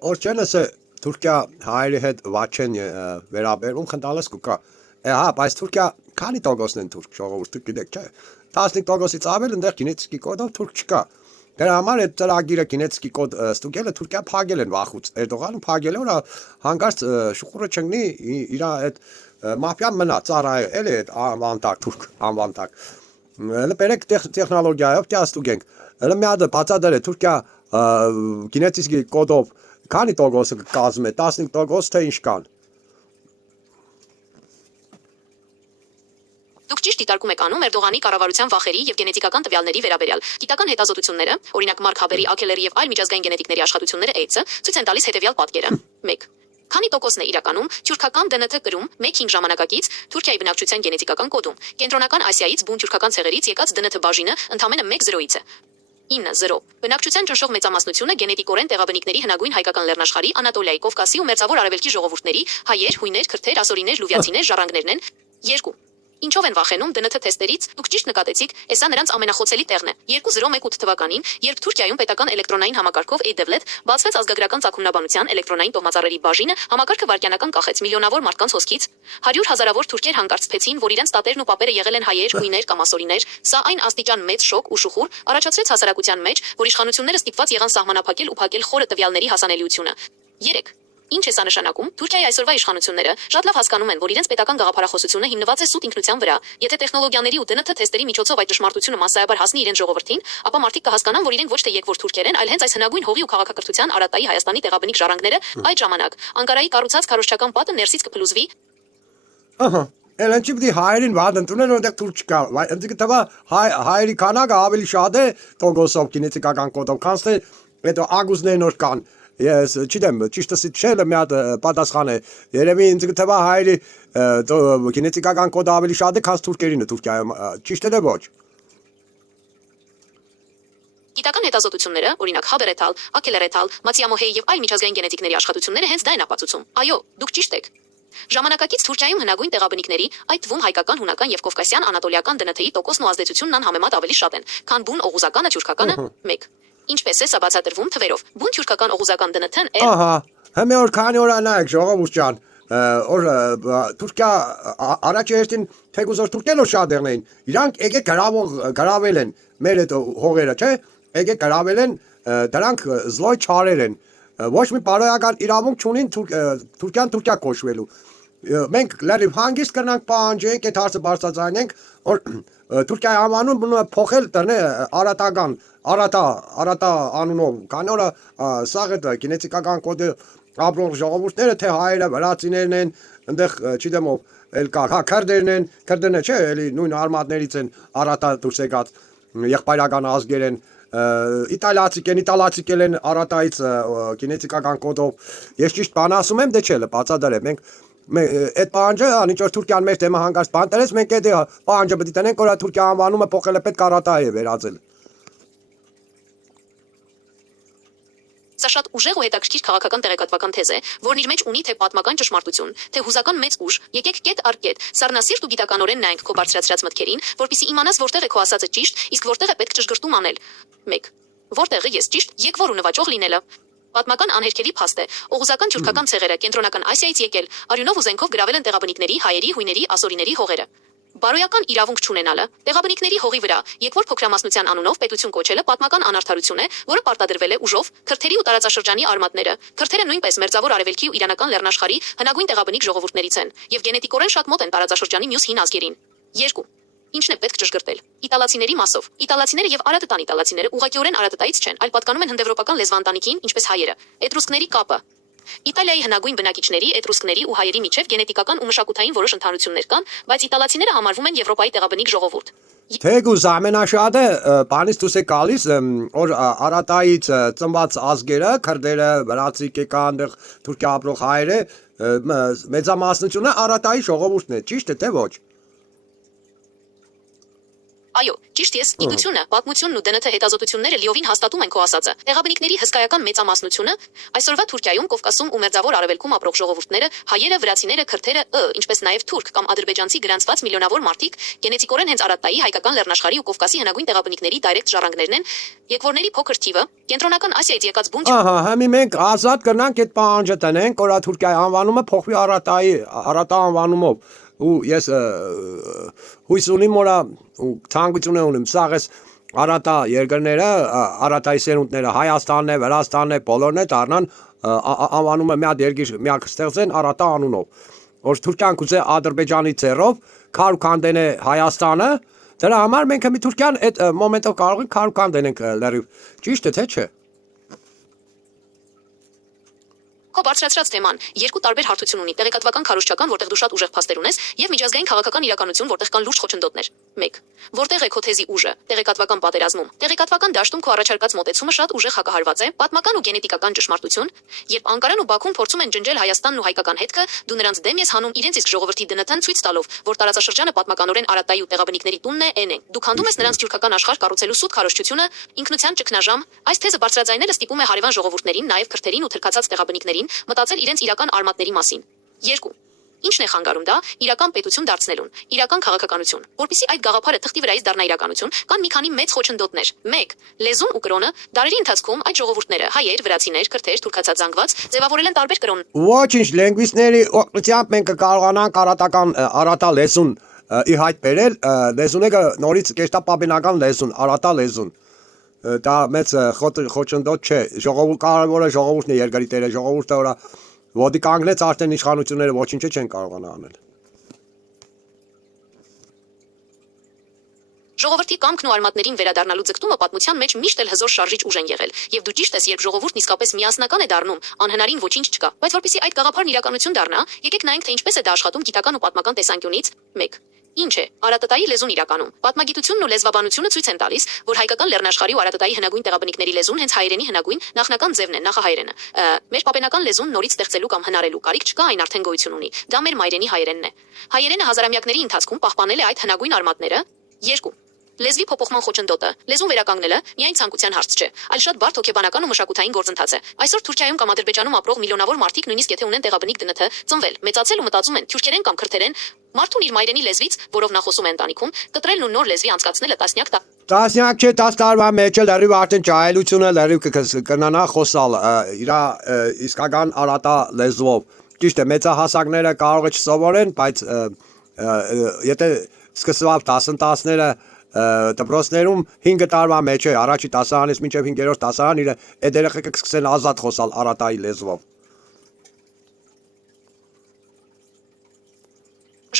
Օրջենեսը Թուրքիա հայերի հետ վաչեն վերաբերվում խնդալես կուկա։ Հա, բայց Թուրքիա քանի տոկոսն են թուրք ժողովուրդը գիտեք չէ։ 15%-ից ավել ընդեղ գինետիկի կոդով թուրք չկա։ Դրա համար այդ ծրագիրը գինետիկի կոդ ստուգելը Թուրքիա փակել են վախուց։ Էրդողանը փակել է, որ հանկարծ շուխուրը չընկնի իր այդ մաֆիան մնա ծառայ էլի այդ անվանտակ թուրք անվանտակ։ Լպերեք տեխնոլոգիայով դե ստուգենք։ Հələ մի հատ բացադրել է Թուրքիա գինետիկի կոդով քանի տոկոսը կազմում է 15% թե ինչ կան։ Դուք ճիշտ դիտարկում եք անում Էրդողանի կառավարության վախերի եւ գենետիկական տվյալների վերաբերյալ։ Գիտական հետազոտությունները, օրինակ Մարկ Հաբերի, Աքելերի եւ այլ միջազգային գենետիկների աշխատությունները AIDS-ը ցույց են տալիս հետեւյալ պատկերը։ 1. Քանի տոկոսն է իրականում թյուրքական ԴՆԹ կրում 1-5 ժամանակակից Թուրքիայի բնակչության գենետիկական կոդում։ Կենտրոնական Ասիայից բուն թյուրքական ցեղերից եկած ԴՆԹ բաժինը ընդամենը 1-0-ից է։ 9-0 Բնակչության ճնշող մեծամասնությունը գենետիկորեն տեղաբնիկների հնագույն հայկական լեռնաշխարհի, Անատոլիայի, Կովկասի ու Մերձավոր Արևելքի ժողովուրդների, հայեր, հույներ, քրդեր, ասորիներ, լուվիացիներ, ժառանգներն են։ 2 Ինչով են վախենում ԴՆԹ թեստերից, դուք ճիշտ նկատեցիք, հեսա նրանց ամենախոցելի տեղն է։ 2018 թվականին, երբ Թուրքիայում պետական էլեկտրոնային համակարգով E-Devlet բացվեց ազգագրական ծագումնաբանության էլեկտրոնային տոհմածառերի բաժինը, համակարգը վայրկյանական կախեց միլիոնավոր մարդկանց հոսքից, 100,000-ավոր թուրքեր հանկարծվեցին, որ իրենց տատերն ու պապերը եղել են հայեր, հույներ կամ ասորիներ, սա այն աստիճան մեծ շոկ ու շուխուր առաջացրեց հասարակության մեջ, որ իշխանությունները ստիպված եղան սահմանափակել ու փակել խորը տվյալների հասանելիությունը։ 3 Ինչ է սա նշանակում։ Թուրքիայի այսօրվա իշխանությունները շատ լավ հասկանում են, որ իրենց պետական գաղափարախոսությունը հիմնված է սուտ ինքնության վրա։ Եթե տեխնոլոգիաների ու ԴՆԹ թեստերի միջոցով այդ ճշմարտությունը massայաբար հասնի իրենց ժողովրդին, ապա մարդիկ կհասկանան, որ իրենք ոչ թե եկվոր թուրքեր են, այլ հենց այս հնագույն հողի ու քաղաքակրթության Արատայի Հայաստանի տեղաբնիկ ժառանգները այդ ժամանակ Անկարայի կառուցած քարոզչական պատը ներսից կփլուզվի։ Ահա Էլենչի պիտի հայերին վատ ընդունել որտեղ թուրք չկա։ Ինձ կտավա հայերի քանակը ավելի շատ է տոկոսով գինետիկական կոդով, քան թե այդ ագուզներն որ կան։ Ես չգիտեմ, ճիշտը չէ, մի հատ պատասխան է։ Երևի ինձ կտավա հայերի գինետիկական կոդը ավելի շատ է, քան թուրքերինը Թուրքիայում։ Ճիշտ է ոչ։ Գիտական հետազոտությունները, օրինակ Haber et al, Akeler et al, Matsiamohei եւ այլ միջազգային գենետիկների աշխատությունները հենց դա են ապացուցում։ Այո, դուք ճիշտ եք։ Ժամանակակից Թուրքիայում հնագույն տեղաբնիկների, այդ թվում հայկական, հունական եւ կովկասյան անատոլիական ԴՆԹ-ի տոկոսն ու ազդեցությունն անհամեմատ ավելի շատ են, քան բուն օղուզականը թյուրքականը 1։ Ինչպես է սա բացատրվում թվերով։ Բուն թյուրքական օղուզական ԴՆԹ-ն է։ Ահա, հիմա որ քանի օր նայեք ժողովուրդ ջան, որ Թուրքիա առաջի հերթին թեկուզ որ թուրքերը շատ եղնեին, իրանք եկեք գրավել են մեր այդ հողերը, չէ՞։ Եկեք գրավել են, դրանք զլոյ չարեր են։ Ոչ մի բարոյական իրավունք չունին Թուրքիան Թուրքիա կոչվելու։ Մենք լրիվ հանգիստ կրնանք պահանջենք, այդ հարցը բարձրացնենք, որ Թուրքիայի անվանումը փոխել տրնե արատական, արատա անունով, քանի որ սաղ այդ գենետիկական կոդը ապրող ժողովուրդները թե հայերը, վրացիներն են, այնտեղ չգիտեմ ով էլ կա, հա քրդերն են, քրդերն չէ, էլի նույն արմատներից են արատա դուրս եկած եղբայրական ազգեր են, իտալացիք են արատայից գենետիկական կոդով։ Ես ճիշտ բան ասում եմ, դե չէ, բացադրեմ, մենք այդ պահանջը, ինչ որ Թուրքիան մեր դեմը հանգարց բան տերես, մենք այդ պահանջը պետք է տնենք, որ Թուրքիա անվանումը փոխել է պետք արատա է վերածել։ Սա շատ ուժեղ ու հետաքրքիր քաղաքական տեղեկատվական թեզ է, որն իր մեջ ունի թե պատմական ճշմարտություն, թե հուզական մեծ ուժ։ Եկեք կետ առ կետ, սառնասիրտ ու գիտականորեն նայենք քո բարձրացրած մտքերին, որpիսի իմանաս որտեղ է քո ասածը ճիշտ, իսկ որտեղ է պետք ճշգրտում անել։ 1. Որտեղը ես ճիշտ, եկվոր ու նվաճող լինելը։ Պատմական անհերքելի փաստ է։ Օղուզական թյուրքական ցեղերը կենտրոնական Ասիայից եկել, արյունով ու զենքով գրավել են տեղաբնիկների, հայերի, հույների, ասորիների հողերը։ Բարոյական իրավունք չունենալը, տեղաբնիկների հողի վրա եկվոր փոքրամասնության անունով պետություն կոչելը պատմական անարդարություն է, որը պարտադրվել է ուժով քրդերի ու տարածաշրջանի արմատները։ Քրդերը նույնպես Մերձավոր Արևելքի ու իրանական լեռնաշխարհի հնագույն տեղաբնիկ ժողովուրդներից են եւ գենետիկորեն շատ մոտ են տարածաշրջանի մյուս հին ազգերին։ 2. Ինչն է պետք ճշգրտել։ Իտալացիների մասով։ Իտալացիները եւ արատտան իտալացիները ուղղակիորեն արատտայից չեն, այլ պատկանում են հնդեվրոպական լեզվաընտանիքին, ինչպես հայերը։ Էտրուսկների կապը։ Իտալիայի հնագույն բնակիչների, էտրուսկների ու հայերի միջև գենետիկական ու մշակութային որոշ ընդհանրություններ կան, բայց իտալացիները համարվում են Եվրոպայի տեղաբնիկ ժողովուրդ։ Թեկուզ ամենաշատը բանից դուրս է գալիս, որ արատայից ծնված ազգերը, քրդերը, վրացիք եկան, այնտեղ Թուրքիա ապրող հայերը, մեծամասնությունը արատայի ժողովուրդն է, ճիշտ է թե ոչ։ Այո, ճիշտ ես, գիտությունը, պատմությունն ու ԴՆԹ հետազոտությունները լիովին հաստատում են քո ասածը։ Տեղաբնիկների հսկայական մեծամասնությունը այսօրվա Թուրքիայում, Կովկասում ու Մերձավոր Արևելքում ապրող ժողովուրդները, հայերը, վրացիները, քրդերը, ինչպես նաև թուրք կամ ադրբեջանցի գրանցված միլիոնավոր մարդիկ, գենետիկորեն հենց Արատայի, հայկական Լեռնաշխարհի ու Կովկասի հնագույն տեղաբնիկների դայրեկտ ժառանգներն են, եկվորների փոքր թիվը, կենտրոնական Ասիայից եկած բունջ Ահա, հիմա մենք ազատ կրնանք այդ պահանջը տնենք, որ Թուրքիայի անվանումը փոխվի Արատա անվանումով։ Ու ես հույս ունիմ, որ ու ցանկություն ունիմ, սաղ էս Արատա երկրները, Արատայի սերունդները, Հայաստանն է, Վրաստանն է, բոլորն է դառնան անվանումը մի հատ երկիր միակ ստեղծեն Արատա անունով։ Որ Թուրքիան կուզե Ադրբեջանի ձեռով քարուքանդեն է Հայաստանը, դրա համար մենք մի Թուրքիան այդ մոմենտով կարող ենք քարուքան դնենք լրիվ։ Ճիշտ է, թե չէ։ Քո բարձրացրած թեման երկու տարբեր հարթություն ունի՝ տեղեկատվական քարոզչական, որտեղ դու շատ ուժեղ փաստեր ունես, եւ միջազգային քաղաքական իրականություն, որտեղ կան լուրջ խոչընդոտներ։ 1. Որտեղ է քո թեզի ուժը՝ տեղեկատվական պատերազմում։ Տեղեկատվական դաշտում քո առաջարկած մոտեցումը շատ ուժեղ հակահարված է պատմական ու գենետիկական ճշմարտություն, երբ Անկարան ու Բաքուն փորձում են ջնջել Հայաստանն ու հայկական հետքը, դու նրանց դեմ ես հանում իրենց իսկ ժողովրդի ԴՆԹ-ն ցույց տալով, որ տարածաշրջանը պատմականորեն Արատայի ու տեղաբնիկների տունն է, N-ն է։ Դու քանդում ես նրանց թուրքական աշխարհ կառուցելու սուտ քարոզչությունը, ինքնության ճգնաժամ։ Այս թեզը բարձրաձայնելը ստիպում է հարևան ժողովուրդներին, նաև քրդերին ու թրքացած տեղաբնիկներին մտածել իրենց իրական արմատների մասին։ 2. Ինչն է խանգարում դա իրական պետություն դարձնելուն, իրական քաղաքականություն։ Որպեսզի այդ գաղափարը թղթի վրայից դառնա իրականություն, կան մի քանի մեծ խոչընդոտներ։ 1. Լեզուն ու կրոնը դարերի ընթացքում այդ ժողովուրդները՝ հայեր, վրացիներ, քրդեր, թուրքացած զանգված, ձևավորել են տարբեր կրոն։ Ոչինչ, լինգվիստների օգնությամբ մենք կարողանանք Արատա լեզուն ի հայտ բերել, լեզունը նորից կեշտապաբենական լեզուն, Արատա լեզուն։ Դա մեծ խոչընդոտ չէ, կարևորը ժողովուրդն է երկրի տերը, ժողովուրդը որ ոտի կանգնեց արդեն իշխանությունները ոչինչ չեն կարողանա անել։ Ժողովրդի կամքն ու արմատներին վերադառնալու ձգտումը պատմության մեջ միշտ էլ հզոր շարժիչ ուժ են եղել, եւ դու ճիշտ ես, երբ ժողովուրդն իսկապես միասնական է դառնում, անհնարին ոչինչ չկա։ Բայց որպեսզի այդ գաղափարն իրականություն դառնա, եկեք նայենք, թե ինչպես է դա աշխատում գիտական ու պատմական տեսանկյունից։ 1. Ինչ է Արատատայի լեզուն իրականում։ Պատմագիտությունն ու լեզվաբանությունը ցույց են տալիս, որ հայկական Լեռնաշխարհի ու Արատատայի հնագույն տեղաբնիկների լեզուն հենց հայերենի հնագույն նախնական ձևն է, նախահայերենը։ Մեր պապենական լեզուն նորից ստեղծելու կամ հնարելու կարիք չկա, այն արդեն գոյություն ունի։ Դա մեր մայրենի հայերենն է։ Հայերենը հազարամյակների ընթացքում պահպանել է այդ հնագույն արմատները։ 2. Լեզվի փոփոխման խոչընդոտը, լեզուն վերականգնելը միայն ցանկության հարց չէ, այլ շատ բարդ հոգեբանական ու մշակութային գործընթաց է։ Այսօր Թուրքիայում կամ Ադրբեջանում ապրող միլիոնավոր մարդիկ նույնիսկ եթե ունեն տեղաբնիկ ԴՆԹ, ծնվել, մեծացել ու մտածում են թուրքերեն կամ քրդերեն, մարդուն իր մայրենի լեզվից, որով նա խոսում է ընտանիքում, կտրելն ու նոր լեզվի անցկացնելը տասնյակ չէ 10 տարվա մեջ էլ լրիվ արդեն ճայելությունը լրիվ կնանա խոսալ իր իսկական Արատա լեզվով։ Ճիշտ է, մեծահասակները կարող է չսովորեն, բայց եթե սկսվավ դասընթացները դպրոցներում 5 տարվա մեջ է, առաջի դասարանից մինչև 5-րդ դասարան իր այդ երեխեքը կսկսեն ազատ խոսալ Արատայի լեզվով։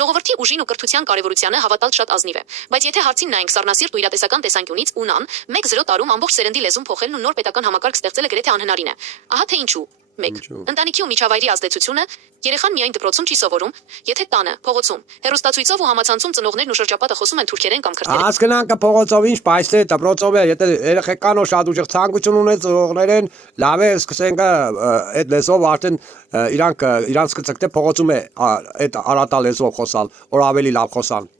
Ժողովրդի ուժին ու կրթության կարևորությանը հավատալ շատ ազնիվ է, բայց եթե հարցին նայենք սառնասիրտ ու իրատեսական տեսանկյունից, ունան 1-0 տարում ամբողջ սերնդի լեզուն փոխելն ու նոր պետական համակարգ ստեղծելը գրեթե անհնարին է։ Ահա թե ինչու։ 1. Ընտանիքի ու միջավայրի ազդեցությունը, երեխան միայն դպրոցում չի սովորում, եթե տանը, փողոցում, հեռուստացույցով ու համացանցում ծնողներն ու շրջապատը խոսում են թուրքերեն կամ քրդերեն։ Հասկանանք փողոցով ինչ, բայց թե դպրոցով է, եթե երեխեքան ու շատ ուժեղ ցանկություն ունեն ծնողներեն, լավ է, սկսենք այդ լեզվով արդեն իրանց կցկտե փողոցում է այդ Արատա լեզվով խոսալ, որ ավելի լավ խոսան։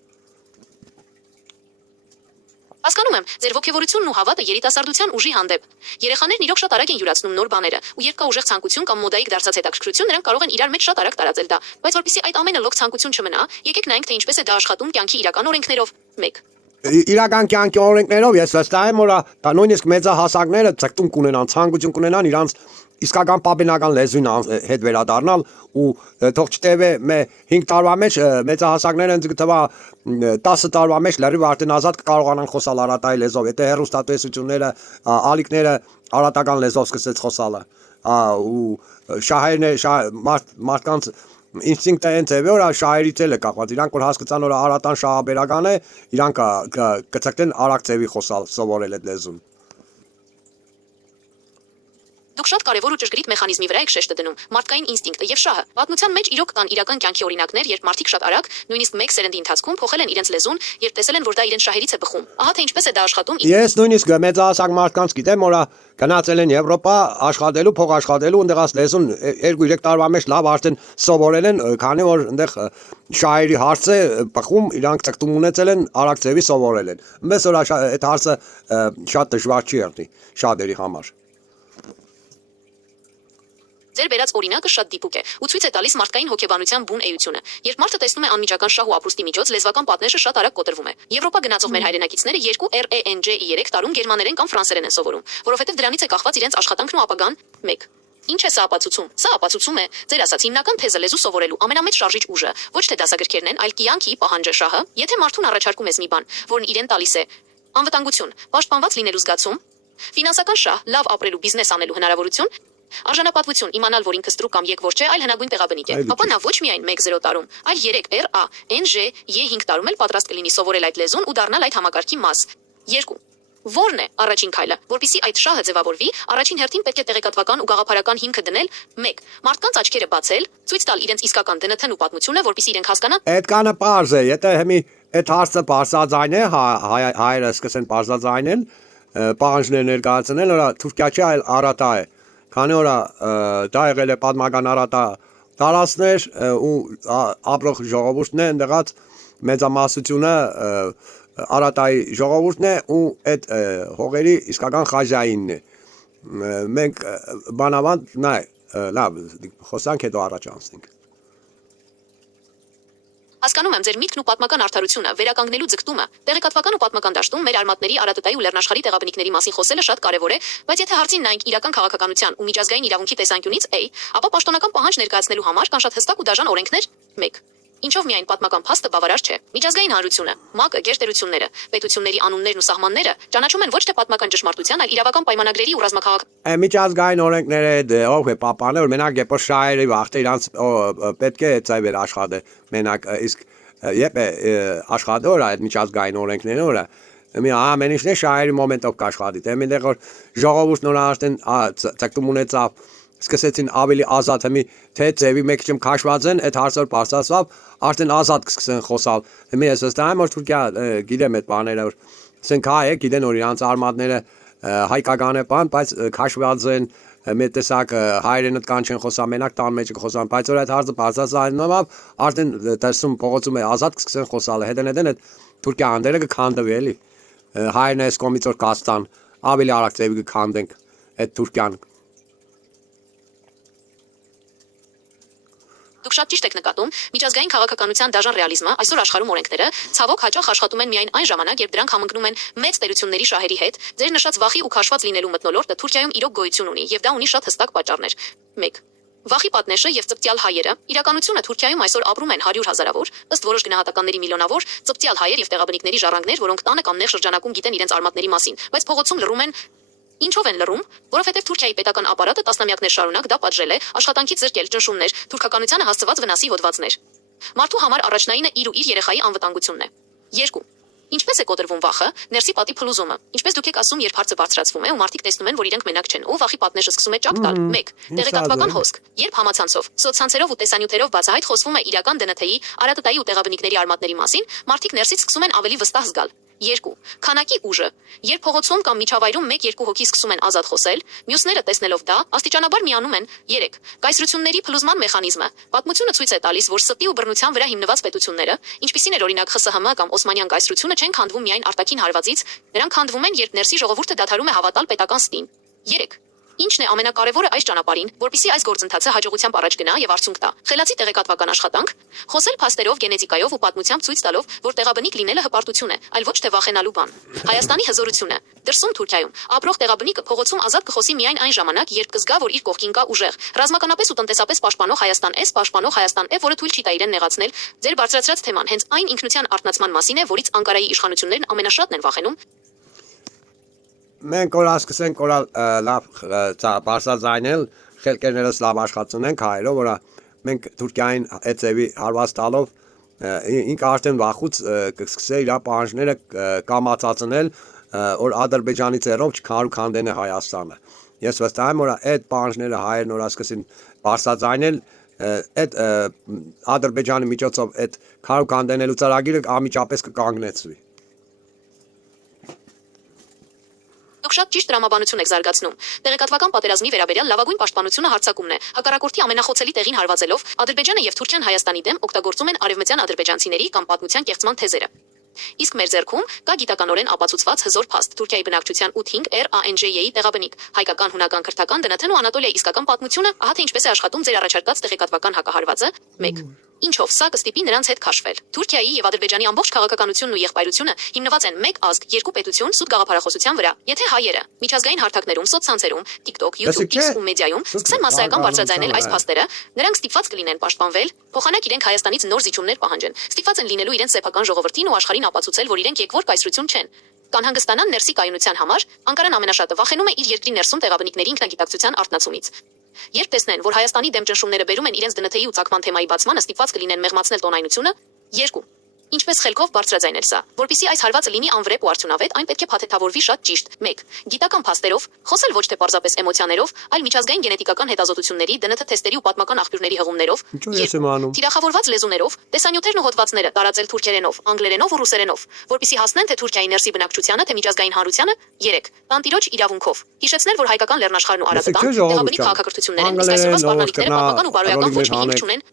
Հասկանում եմ, ձեր ոգևորությունն ու հավատը երիտասարդության ուժի հանդեպ։ Երեխաներն իրոք շատ արագ են յուրացնում նոր բաները, ու երբ կա ուժեղ ցանկություն կամ մոդայիկ դարձած հետաքրքրություն, նրանք կարող են իրար մեջ շատ արագ տարածել դա։ Բայց որպեսզի այդ ամենը լոկ ցանկություն չմնա, եկեք նայենք, թե ինչպես է դա աշխատում կյանքի իրական օրենքներով։ 1. Իրական կյանքի օրենքներով ես վստահ եմ, որ դա նույնիսկ մեծահասակները ցկտում կունենան, ցանկություն կունենան իրանց իսկական պապենական լեզվին հետ վերադառնալ ու թող չտևե 5 տարվա մեջ մեծահասակները ինձ գտվա 10 տարվա մեջ լրիվ արդեն ազատ կարողանան խոսալ Արատայի լեզվով, եթե հեռուստատեսությունները, ալիքները արատական լեզվով սկսեց խոսալը ու մարդկանց ինստինկտը այն ձև է, որ շահերից էլ է կախված, իրանք որ հասկացան, որ Արատան շահաբերական է, իրանք կցկտեն արագ ձևի խոսալ, սովորել այդ լեզուն։ Դուք շատ կարևոր ու ճշգրիտ մեխանիզմի վրա եք շեշտը դնում՝ մարդկային ինստինկտը եւ շահը։ Պատմության մեջ իրոք կան իրական կյանքի օրինակներ, երբ մարդիկ շատ արագ, նույնիսկ մեկ սերնդի ընթացքում փոխել են իրենց լեզուն, երբ տեսել են, որ դա իրենց շահերից է բխում։ Ահա թե ինչպես է դա աշխատում։ Ես նույնիսկ մեծահասակ մարդկանց գիտեմ, որ գնացել են Եվրոպա աշխատելու, փող աշխատելու, ընդեղած լեզուն 2-3 տարվա մեջ լավ արդեն սովորել են, քանի որ այնտեղ շահերի հարցը բխում, իրանք ցկտում ունեցել են, արագ ձևի սովորել են։ Մեզ որ այդ հարցը շատ դժվար չի եղնի շատերի համար։ Ձեր վերած օրինակը շատ դիպուկ է ու ցույց է տալիս մարդկային հոգեբանության բուն էությունը։ Երբ մարդը տեսնում է անմիջական շահ ու ապրուստի միջոց, լեզվական պատնեշը շատ արագ կոտրվում է։ Եվրոպա գնացող մեր հայրենակիցները 2 RENJ-ի 3 տարում գերմաներեն կամ ֆրանսերեն են սովորում, որովհետև դրանից է կախված իրենց աշխատանքն ու ապագան։ 1. Ինչ է սա ապացուցում։ Սա ապացուցում է ձեր ասած հիմնական թեզը լեզու սովորելու ամենամեծ շարժիչ ուժը ոչ թե դասագրքերն են, այլ կյանքի պահանջը շահը։ Եթե մարդուն առաջարկում ես մի բան, որն իրեն տալիս է անվտանգություն, պաշտպանված լինելու զգացում, ֆինանսական շահ, լավ ապրելու, բիզնես անելու հնարավորություն, արժանապատվություն, իմանալ, որ ինքը ստրուկ կամ եկվոր չէ, այլ հնագույն տեղաբնիկ է, ապա նա ոչ միայն 1-0 տարում, այլ 3 RANJ-E5 տարում էլ պատրաստ կլինի սովորել այդ լեզուն ու դառնալ այդ համակարգի մաս։ 2. Որն է առաջին քայլը, որպեսզի այդ շահը ձևավորվի, առաջին հերթին պետք է տեղեկատվական ու գաղափարական հիմքը դնել 1. Մարդկանց աչքերը բացել, ցույց տալ իրենց իսկական դնթն ու պատմությունը, որպեսզի իրենք հասկանան։ Այդքանը պարզ է, եթե հիմի այդ հարցը բարձրաձայն է, հայերը սկսեն բարձրաձայնել, պահանջներ ներկայացնել, որ Թուրքիա չի, այլ Արատա է։ Քանի որ դա եղել է պատմական Արատա տարածքներ ու ապրող ժողովուրդն է, ընդեղած մեծամասնությունը Արատայի ժողովուրդն է ու այդ հողերի իսկական խաժայինն է։ Մենք բանավանդ լավ խոսանք հետո առաջ անցնենք։ Հասկանում եմ ձեր միտքն ու պատմական արդարությունը, վերականգնելու ձգտումը, տեղեկատվական ու պատմական դաշտում մեր արմատների Արատտայի ու Լեռնաշխարհի տեղաբնիկների մասին խոսելը շատ կարևոր է, բայց եթե հարցին նայենք իրական քաղաքականության ու միջազգային իրավունքի տեսանկյունից, ապա պաշտոնական պահանջ ներկայացնելու համար կան շատ հստակ ու դաժան օրենքներ։ 1. Ինչով միայն պատմական փաստը բավարար չէ։ Միջազգային հանրությունը, ՄԱԿ-ը, գերտերությունները, պետությունների անուններն ու սահմանները ճանաչում են ոչ թե պատմական ճշմարտության, այլ իրավական պայմանագրերի ու ռազմաքաղաքական միջազգային օրենքները ով է պահպանել, որ մենակ երբ շահերի վախտը իրանց պետք է ծայր աշխատե, մենակ իսկ երբ աշխատոր այդ միջազգային օրենքները որը մի ամեն ինչն է շահերի մոմենտով կաշխատի, թե մենակ որ ժողովուրդն նոր արդեն ցկտում ունեցավ սկսեցին ավելի ազատ հիմի թե ձևի մեկ չեմ քաշված են այդ հարցը բարձրացավ արդեն ազատ կսկսեն խոսալ հիմի ես վստահ եմ որ Թուրքիա գիտեմ այդ բաները որ ասենք հայ է գիտեն որ իրանց արմատները հայկական է բան բայց քաշված են մեր տեսակ հայերենը կան չեն խոսա մենակ տան մեջ խոսան բայց որ այդ հարցը բարձրացանով արդեն տեսում փողոցում է ազատ կսկսեն խոսալ հետեն այդ Թուրքիա անդերը կքանդվի էլի հայերն էս կոմից որ կաստան ավելի արագ ձևի կքանդենք այդ Թուրքիան Դուք շատ ճիշտ եք նկատում, միջազգային քաղաքականության դաժան ռեալիզմը այսօր աշխարհում օրենքները ցավոք հաճախ աշխատում են միայն այն ժամանակ, երբ դրանք համընկնում են մեծ տերությունների շահերի հետ, ձեր նշած վախի ու քաշված լինելու մթնոլորտը Թուրքիայում իրոք գոյություն ունի եւ դա ունի շատ հստակ պատճառներ։ 1. Վախի պատնեշը եւ ծպտյալ հայերը։ Իրականությունը Թուրքիայում այսօր ապրում են 100 հազարավոր, ըստ որոշ գնահատականների միլիոնավոր ծպտյալ հայեր եւ տեղաբնիկների ժառանգներ, որոնք տանը կամ նեղ շրջանակում գիտեն իրենց արմատների մասին, բայց փողոցում լռում են Ինչով են լռում, որովհետև Թուրքիայի պետական ապարատը տասնամյակներ շարունակ դա պատժել է, աշխատանքից զրկել, ճնշումներ, թուրքականությանը հասցված վնասի հոդվածներ։ Մարդու համար առաջնայինը իր ու իր երեխայի անվտանգությունն է։ 2. Ինչպես է կոտրվում վախը, ներսի պատի փլուզումը։ Ինչպես դուք եք ասում, երբ հարցը բարձրացվում է ու մարդիկ տեսնում են, որ իրենք մենակ չեն, ու վախի պատնեշը սկսում է ճակ տալ։ 1. Տեղեկատվական հոսք։ Երբ համացանցով, սոցցանցերով ու տեսանյութերով բացահայտ խոսվում է իրական ԴՆԹ-ի, Արատտայի ու տեղաբնիկների արմատների մասին, մարդիկ ներսից սկսում են ավելի վստահ զգալ։ 2. Քանակի ուժը։ Երբ փողոցում կամ միջավայրում 1-2 հոգի սկսում են ազատ խոսել, մյուսները տեսնելով դա, աստիճանաբար միանում են։ 3. Կայսրությունների փլուզման մեխանիզմը։ Պատմությունը ցույց է տալիս, որ ստի ու բռնության վրա հիմնված պետությունները, ինչպիսին էր օրինակ ԽՍՀՄ կամ Օսմանյան կայսրությունը, չեն քանդվում միայն արտաքին հարվածից, նրանք քանդվում են, երբ ներսի ժողովուրդը դադարում է հավատալ պետական ստին։ 3. Ինչն է ամենակարևորը այս ճանապարհին, որpիսի այս գործընթացը հաջողությամբ առաջ գնա եւ արդյունք տա։ Խելացի տեղեկատվական աշխատանք, խոսել փաստերով, գենետիկայով ու պատմությամբ ցույց տալով, որ տեղաբնիկ լինելը հպարտություն է, այլ ոչ թե վախենալու բան։ Հայաստանի հզորությունը։ Դրսում Թուրքիայում ապրող տեղաբնիկը փողոցում ազատ կխոսի միայն այն ժամանակ, երբ կզգա, որ իր կողքին կա ուժեղ, ռազմականապես ու տնտեսապես պաշտպանող Հայաստան S, պաշտպանող Հայաստան F, որը թույլ չի տա իրեն նեղացնել։ Ձեր բարձրացրած թեման հենց այն ինքնության արտնացման մասին է, որից Անկարայի իշխանություններն ամենաշատն են վախենում։ Մենք որ ասկսենք որ լավ բարձրաձայնել խելքերներս լավ աշխատում ենք հայերով որ մենք Թուրքիային էծեվի հարված տալով ինքը արդեն վախուց կսկսե իր պահանջները կամացածնել որ Ադրբեջանի ծերով չքանդեն Հայաստանը Ես վստահ եմ, որ այդ պահանջները հայերն որ սկսին բարձրաձայնել, այդ Ադրբեջանի միջոցով այդ քարոքանդենելու ծրագիրը անմիջապես կկանգնեցվի։ Դուք շատ ճիշտ տրամաբանություն եք զարգացնում։ Տեղեկատվական պատերազմի վերաբերյալ լավագույն պաշտպանությունը հարձակումն է։ Հակառակորդի ամենախոցելի տեղին հարվածելով Ադրբեջանը եւ Թուրքիան Հայաստանի դեմ օգտագործում են արևմտյան ադրբեջանցիների կամ պատմության կեղծման թեզերը։ Իսկ մեր ձեռքում կա գիտականորեն ապացուցված հզոր փաստ Թուրքիայի բնակչության 8-5 RANJ-ի տեղաբնիկ, հայկական, հունական, քրդական, դնաթեն ու Անատոլիայի իսկական պատմությունը, ահա թե ինչպես է աշխատում ձեր առաջարկած տեղեկատվական հակահարվածը։ 1. Ինչով սա կստիպի նրանց հետ քաշվել։ Թուրքիայի եւ Ադրբեջանի ամբողջ քաղաքականությունն ու եղբայրությունը հիմնված են մեկ ազգ, երկու պետություն, սուտ գաղափարախոսության վրա։ Եթե հայերը միջազգային հարթակներում, սոցցանցերում, TikTok, YouTube, X ու մեդիայում սկսեն մասսայական բարձրաձայնել այս փաստերը, նրանք ստիպված կլինեն պաշտպանվել, փոխանակ իրենք Հայաստանից նոր զիջումներ պահանջեն, ստիպված են լինելու իրենց սեփական ժողովրդին ու աշխարհին ապացուցել, որ իրենք եկվոր կայսրություն չեն։ Կանհանգստանան ներսի կայունության համար, Անկարան ամենաշատը վախենում է իր երկրի ներսում տեղաբնիկների ինքնագիտակցության արտնացումից։ Երբ տեսնեն, որ Հայաստանի դեմ ճնշումները բերում են իրենց դնթեի ու ցակման թեմայի բացմանը, ստիպված կլինեն մեղմացնել տոնայնությունը։ 2. Ինչպես խելքով բարձրաձայնել սա, որpիսի այս հարվածը լինի անվրեպ ու արդյունավետ, այն պետք է փաթեթավորվի շատ ճիշտ։ 1. Գիտական փաստերով, խոսել ոչ թե պարզապես էմոցիաներով, այլ միջազգային գենետիկական հետազոտությունների, ԴՆԹ թեստերի ու պատմական աղբյուրների հղումներով։ 2. Թիրախավորված լեզուներով, տեսանյութերն ու հոդվածները տարածել թուրքերենով, անգլերենով ու ռուսերենով, որpիսի հասնեն թե Թուրքիայի ներսի բնակչությանը, թե միջազգային հանրությանը։ 3. Տանտիրոջ իրավունքով։ Հիշեցնել, որ հայկական լեռնաշխարհն ու Արաբական տեղաբնիկ քաղաքակրթություններ են, իսկ այսօրվա սպառնալիքները պատմական ու բարոյական ոչ մի հիմք չունեն։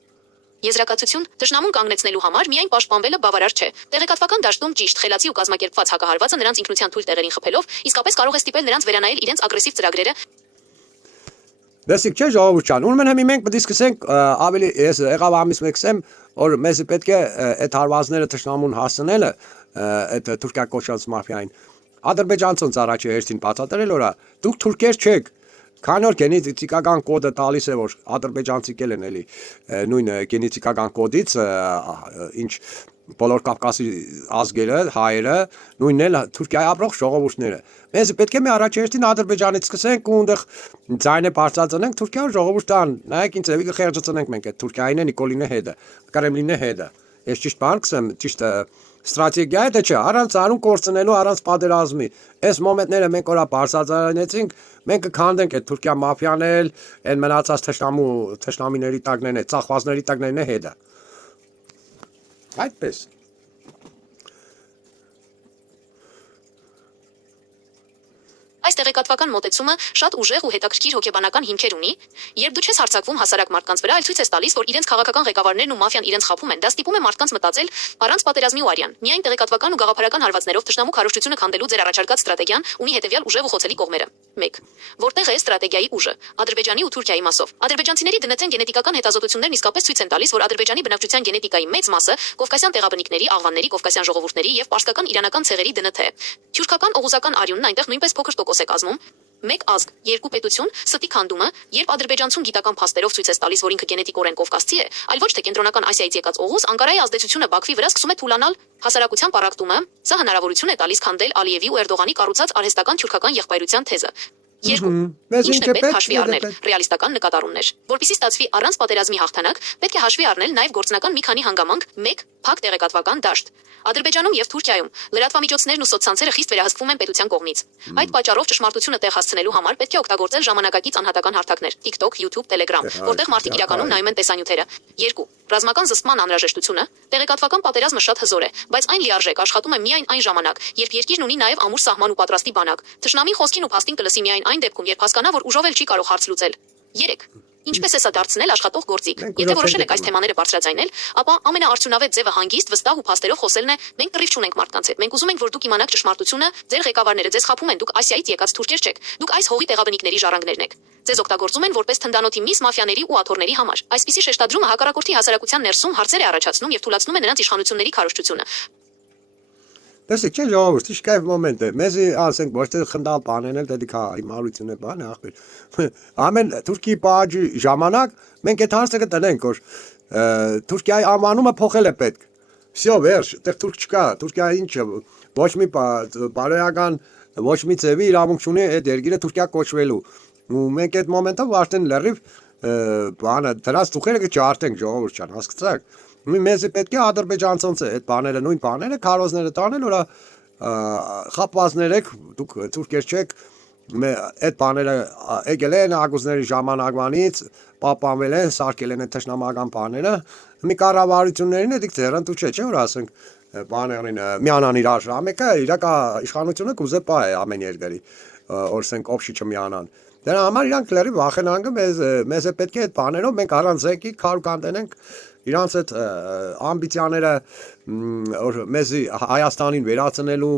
Եզրակացություն թշնամուն կանգնեցնելու համար միայն պաշտպանվելը բավարար չէ։ Տեղեկատվական դաշտում ճիշտ, խելացի ու կազմակերպված հակահարվածը նրանց ինքնության թույլ տեղերին խփելով իսկապես կարող է ստիպել նրանց վերանայել իրենց ագրեսիվ ծրագրերը։ Դեսիկ չէ ժողովուրդ ջան, ուրեմն հիմա մենք պետք է սկսենք ավելի ես եղավ ամիս մեկ ասեմ, որ մեզ պետք է այդ հարվածները թշնամուն հասնելը այդ Թուրքիա կոչած մաֆիային ադրբեջանցոնց առաջի հերթին բացատրել որա դուք թուրքեր չեք քանի որ գենետիկական կոդը տալիս է որ ադրբեջանցիք են էլի նույն գենետիկական կոդից ինչ բոլոր Կովկասի ազգերը հայերը նույնն էլ Թուրքիայի ապրող ժողովուրդները մեզ պետք է մի առաջերտին Ադրբեջանից սկսենք ու այնտեղ ձայնը բարձրացնենք Թուրքիա ժողովուրդան նայեք ինձ էլի խեղճացնենք մենք այդ Թուրքիային է Նիկոլինը հետը Կրեմլինը հետը ես ճիշտ բան կսեմ ճիշտ Ստրատեգիա է թե չէ, առանց արուն կորցնելու, առանց պատերազմի։ Այս մոմենտները մենք օրա բարձրացնեցինք, մենք կքանդենք այդ Թուրքիա մաֆիան էլ, այն մնացած թշնամիների տակներն է, ծախվածների տակներն է հետը։ Այդպես։ Այս տեղեկատվական մոտեցումը շատ ուժեղ ու հետաքրքիր հոգեբանական հիմքեր ունի, երբ դու չես հարձակվում հասարակ մարդկանց վրա, այլ ցույց ես տալիս, որ իրենց քաղաքական ղեկավարներն ու մաֆիան իրենց խաբում են, դա ստիպում է մարդկանց մտածել առանց պատերազմի ու արյան։ Միայն տեղեկատվական ու գաղափարական հարվածներով թշնամու քարոզչությունը քանդելու ձեր առաջարկած ստրատեգիան ունի հետևյալ ուժեղ ու խոցելի կողմերը։ 1. Որտեղ է ստրատեգիայի ուժը։ Ադրբեջանի ու Թուրքիայի մասով։ Ադրբեջանցիների դնեցեն գենետիկական հետազոտություններն իսկապես ցույց են տալիս, որ Ադրբեջանի բնակչության գենետիկայի մեծ մասը կովկասյան տեղաբնիկների, աղվանների, կովկասյան ժողովուրդների եւ պարսկական իրանական ցեղերի ԴՆԹ է։ Թյուրքական օղուզական արյունն այնտեղ նույնպես փոքր տոկոս է կազմում։ Մեկ ազգ, երկու պետություն, ստի քանդումը, երբ ադրբեջանցուն գիտական փաստերով ցույց է տալիս, որ ինքը գենետիկորեն կովկասցի է, այլ ոչ թե կենտրոնական Ասիայից եկած օղուզ, Անկարայի ազդեցությունը Բաքվի վրա սկսում է թուլանալ հասարակության պառակտումը, սա հնարավորություն է տալիս քանդել Ալիևի ու Էրդողանի կառուցած արհեստական թյուրքական եղբայրության թեզը։ 2. Ինչն է պետք հաշվի առնել ռեալիստական նկատառումներ։ Որպեսզի ստացվի առանց պատերազմի հաղթանակ, պետք է հաշվի առնել նաև գործնական մի քանի հանգամանք, 1. Փակ տեղեկատվական դաշտ։ Ադրբեջանում եւ Թուրքիայում լրատվամիջոցներն ու սոցցանցերը խիստ վերահսկվում են պետության կողմից։ Այդ պատճառով ճշմարտությունը տեղ հասցնելու համար պետք է օգտագործել ժամանակակից անհատական հարթակներ՝ TikTok, YouTube, Telegram, որտեղ մարդիկ իրականում նայում են տեսանյութերը։ 2. Ռազմական զսպման անհրաժեշտությունը։ Տեղեկատվական պատերազմը շատ հզոր է, բայց այն լիարժեք աշխատում է միայն այն ժամանակ, երբ երկիրն ունի նաև ամուր սահման ու պատրաստի բանակ։ Թշնամի խոսքին ու փաստին կլսի միայն այն դեպքում, երբ հասկանա, որ ուժով էլ չի կարող հարց լուծել։ 3. Ինչպես է սա դարձնել աշխատող գործիք։ Եթե որոշել եք այս թեմաները բարձրաձայնել, ապա ամենաարդյունավետ ձևը հանգիստ, վստահ ու փաստերով խոսելն է։ Մենք կռիվ չունենք մարդկանց հետ։ Մենք ուզում ենք, որ դուք իմանաք ճշմարտությունը, ձեր ղեկավարները ձեզ խաբում են, դուք Ասիայից եկած թուրքեր չեք։ Դուք այս հողի տեղաբնիկների ժառանգներն եք։ Ձեզ օգտագործում են որպես թնդանոթի միս մաֆիաների ու աթոռների համար։ Այսպիսի շեշտադրումը հակառակորդի հասարակության ներսում հարցեր է առաջացնում եւ թուլացնում է նրանց իշխանությունների քարոզչությունը։ Տեսեք, չէ ժողովուրդ, ի՞նչ կայֆ մոմենտ է։ Մեզի ասենք ոչ թե խնդալ բանեն էլ դեպի հիմարություն է բան է ախպեր։ Ամեն Թուրքի պահաջի ժամանակ մենք այդ հարցը կտնենք, որ Թուրքիայի անվանումը փոխել է պետք։ Всё, վերջ, այդտեղ թուրք չկա, Թուրքիա ինչը ոչ մի բարոյական ոչ մի ձևի իրավունք չունի այդ երկիրը Թուրքիա կոչվելու։ Ու մենք այդ մոմենտով արդեն լրիվ բանը դրանց թուխերը կջարդենք ժողովուրդ ջան, հասկացաք։ Մեզ պետք է ադրբեջանցոնց է այդ բաները նույն բաները քարոզները տանել որ խապվածներ եք դուք թուրքեր չեք այդ բաները եկել են ագուզների ժամանակվանից պահպանվել են, սարքել են այդ թշնամական բաները, մի կառավարություններին է դիք ձեռնտու չէ, որ ասենք բաներին միանան իրար, ամեկը իրակա իշխանությունը կուզե պա է ամեն երկրի, օրսենք օբշի չմիանան։ Դրա համար իրանք լրի վախենան կը մեզ է պետք է այդ բաներով մենք առանց զենքի քարուկան տենենք իրանց այդ ամբիցիաները մեզի Հայաստանին վերացնելու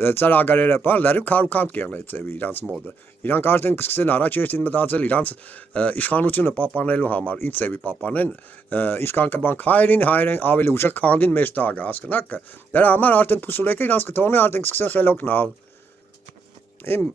ծրագրերը բան լրիվ քարուքանդ կերն է ձևի իրանց մոդը։ Իրանք արդեն կսկսեն առաջերտին մտածել իրանց իշխանությունը պահպանելու համար, ինչ ձևի պահպանեն, ինչքան կբան հայերին ավելի ուժեղ քանդին մեր տագը, հասկնաք։ Դրա համար արդեն փուսուլեկը իրանց կթողնի արդեն կսկսեն խելոքնալ։ Իմ